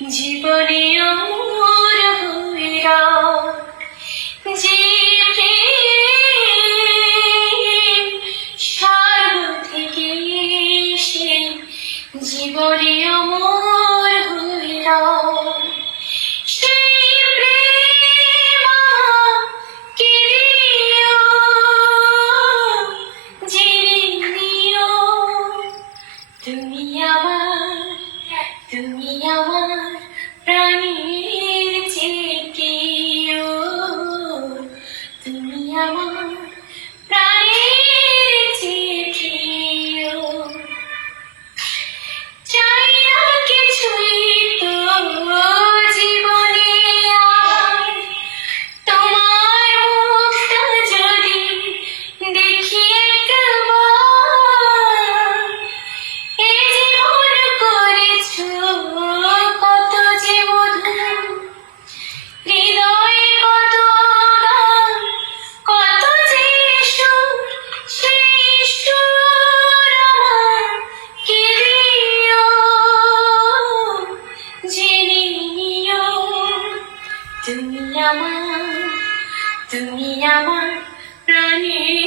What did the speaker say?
জীবনে অমর হয়ে রয় যে প্রেম স্বর্গ থেকে এসে জীবনে অমর হয়ে রয় সেই প্রেম আমাকে দিও, জেনে নিও তুমি আমার প্রাণের চেয়ে প্রিয়, তুমি আমার প্রাণের চেয়ে প্রিয়। চাই না কিছুই তো জীবনে আর, তোমার মুখটা যদি দেখি একবার, এ জীবন করেছো কত যে মধুর, হৃদয়ে কত গান, কত যে সুর, সেই সুর আমাকে দিও, জেনে নিও তুমি আমার প্রাণের